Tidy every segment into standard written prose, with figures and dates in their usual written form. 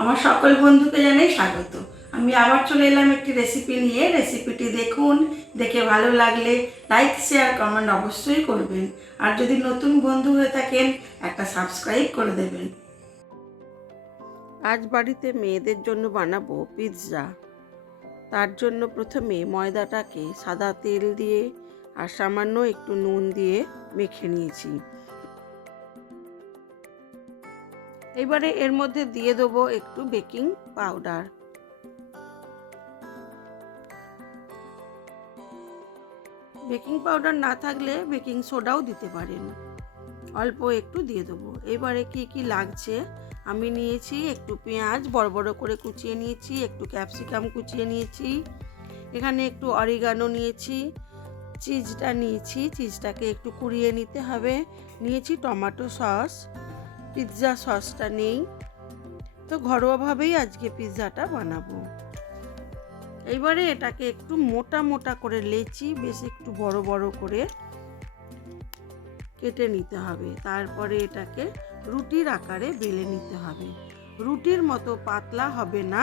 আমার সকল বন্ধুকে জানাই স্বাগত। আমি আবার চলে এলাম একটি রেসিপি নিয়ে। রেসিপিটি দেখুন, দেখে ভালো লাগলে লাইক শেয়ার কমেন্ট অবশ্যই করবেন। আর যদি নতুন বন্ধু হয়ে থাকেন একটা সাবস্ক্রাইব করে দেবেন। আজ বাড়িতে মেয়েদের জন্য বানাবো পিৎজা। তার জন্য প্রথমে ময়দাটাকে সাদা তেল দিয়ে আর সামান্য একটু নুন দিয়ে মেখে নিয়েছি। এবারে এর মধ্যে দিয়ে দেবো একটু বেকিং পাউডার। বেকিং পাউডার না থাকলে বেকিং সোডাও দিতে পারেন, অল্প একটু দিয়ে দেবো। এবারে কি কি লাগছে, আমি নিয়েছি একটু পেঁয়াজ বড় বড় করে কুচিয়ে নিয়েছি, একটু ক্যাপসিকাম কুচিয়ে নিয়েছি, এখানে একটু অরিগানো নিয়েছি, চিজটা নিয়েছি, চিজটাকে একটু কুড়িয়ে নিতে হবে, নিয়েছি টমেটো সস, পিৎজা সসটা নেই, তো ঘরোয়াভাবেই আজকে পিৎজাটা বানাবো। এইবারে এটাকে একটু মোটা মোটা করে লেচি বেশ একটু বড় বড় করে কেটে নিতে হবে। তারপরে এটাকে রুটির আকারে বেলে নিতে হবে। রুটির মতো পাতলা হবে না,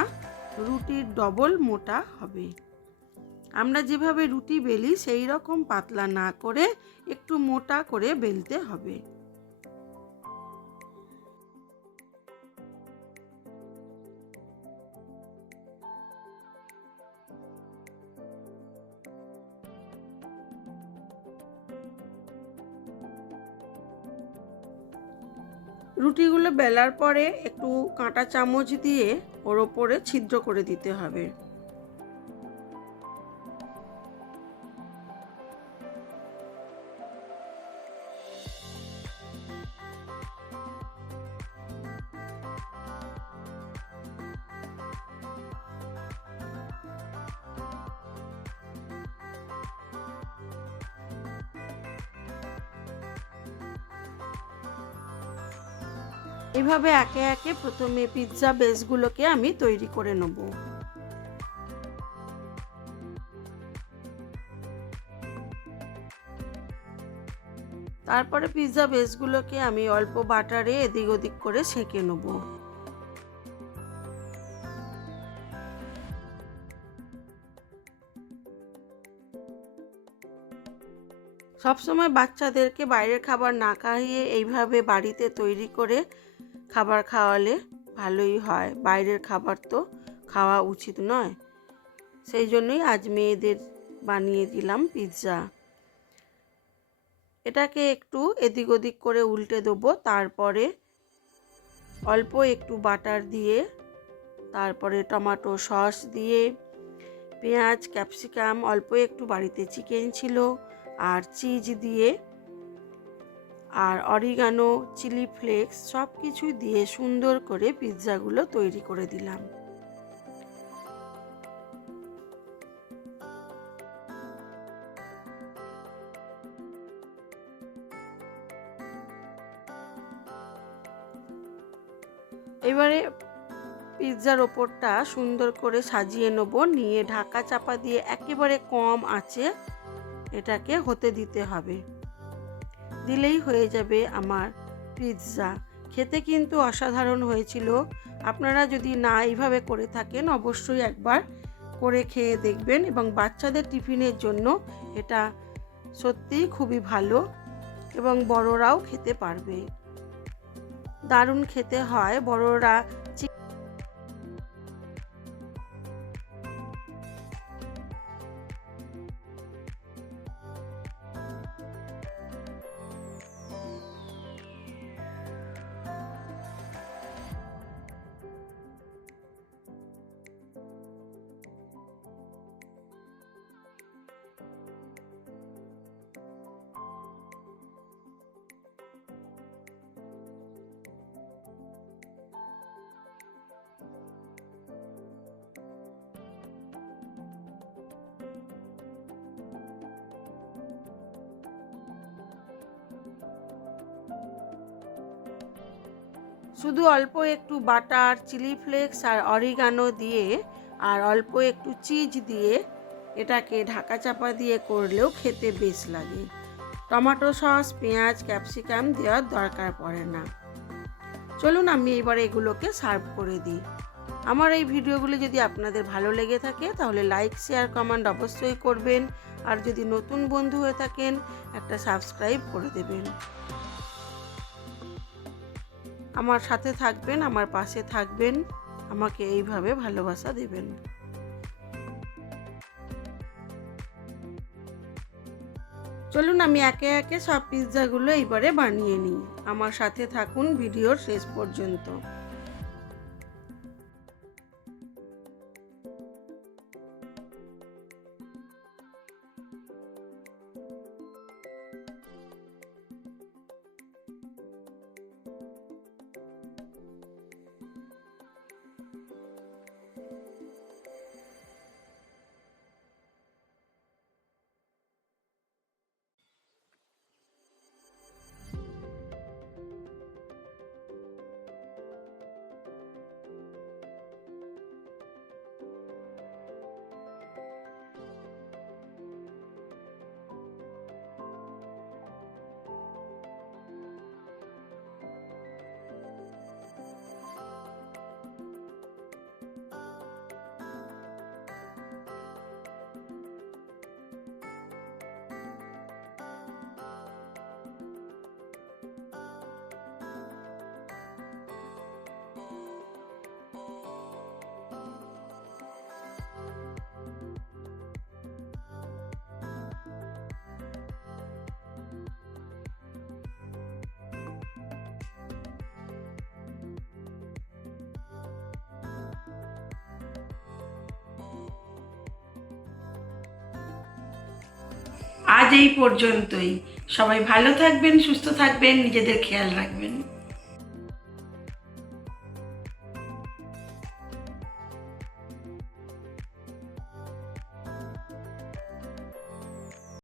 রুটির ডবল মোটা হবে। আমরা যেভাবে রুটি বেলি সেই রকম পাতলা না করে একটু মোটা করে বেলতে হবে। রুটিগুলো বেলার পরে একটু কাঁটা চামচ দিয়ে ওর ওপরে ছিদ্র করে দিতে হবে। এভাবে একে একে প্রথমে পিৎজা বেসগুলোকে আমি তৈরি করে নেব। তারপরে পিৎজা বেসগুলোকে আমি অল্প বাটারে এদিক ওদিক করে সেঁকে নেব। সবসময় বাচ্চাদেরকে বাইরের খাবার না খাইয়ে এইভাবে বাড়িতে তৈরি করে খাবার খাওয়ালে ভালোই হয়। বাইরের খাবার তো খাওয়া উচিত নয়, সেই জন্যই আজ মেয়েদের বানিয়ে দিলাম পিৎজা। এটাকে একটু এদিক ওদিক করে উল্টে দেবো, তারপরে অল্প একটু বাটার দিয়ে, তারপরে টমেটো সস দিয়ে, পেঁয়াজ ক্যাপসিকাম, অল্প একটু বাড়িতে চিকেন ছিল আর চিজ দিয়ে, আর অরিগানো চিলি ফ্লেক্স সব কিছু দিয়ে সুন্দর করে পিৎজাগুলো তৈরি করে দিলাম। এবারে পিৎজার ওপরটা সুন্দর করে সাজিয়ে নেব, নিয়ে ঢাকা চাপা দিয়ে একেবারে কম আঁচে এটাকে হতে দিতে হবে। দিলেই হয়ে যাবে আমার পিৎজা। খেতে কিন্তু অসাধারণ হয়েছিল। আপনারা যদি না এইভাবে করে থাকেন অবশ্যই একবার করে খেয়ে দেখবেন, এবং বাচ্চাদের টিফিনের জন্য এটা সত্যিই খুবই ভালো এবং বড়রাও খেতে পারবে। দারুণ খেতে হয়। বড়রা শুধু অল্প একটু বাটার, চিলি ফ্লেক্স আর অরিগানো দিয়ে আর অল্প একটু চিজ দিয়ে এটাকে ঢাকা চাপা দিয়ে করলেও খেতে বেশ লাগে। টমেটো সস, পেঁয়াজ, ক্যাপসিকাম দেওয়ার দরকার পড়ে না। চলুন আমি এবারে এগুলোকে সার্ভ করে দিই। আমার এই ভিডিওগুলি যদি আপনাদের ভালো লেগে থাকে তাহলে লাইক, শেয়ার, কমেন্ট অবশ্যই করবেন। আর যদি নতুন বন্ধু হয়ে থাকেন একটা সাবস্ক্রাইব করে দেবেন। আমার সাথে থাকবেন, আমার পাশে থাকবেন, আমাকে এইভাবে ভালোবাসা দেবেন। চলুন আমি একে একে সব পিৎজাগুলো এইবারে বানিয়ে নিই। আমার সাথে থাকুন ভিডিওর শেষ পর্যন্ত। আজ এই পর্যন্তই। সবাই ভালো থাকবেন, সুস্থ থাকবেন, নিজেদের খেয়াল রাখবেন।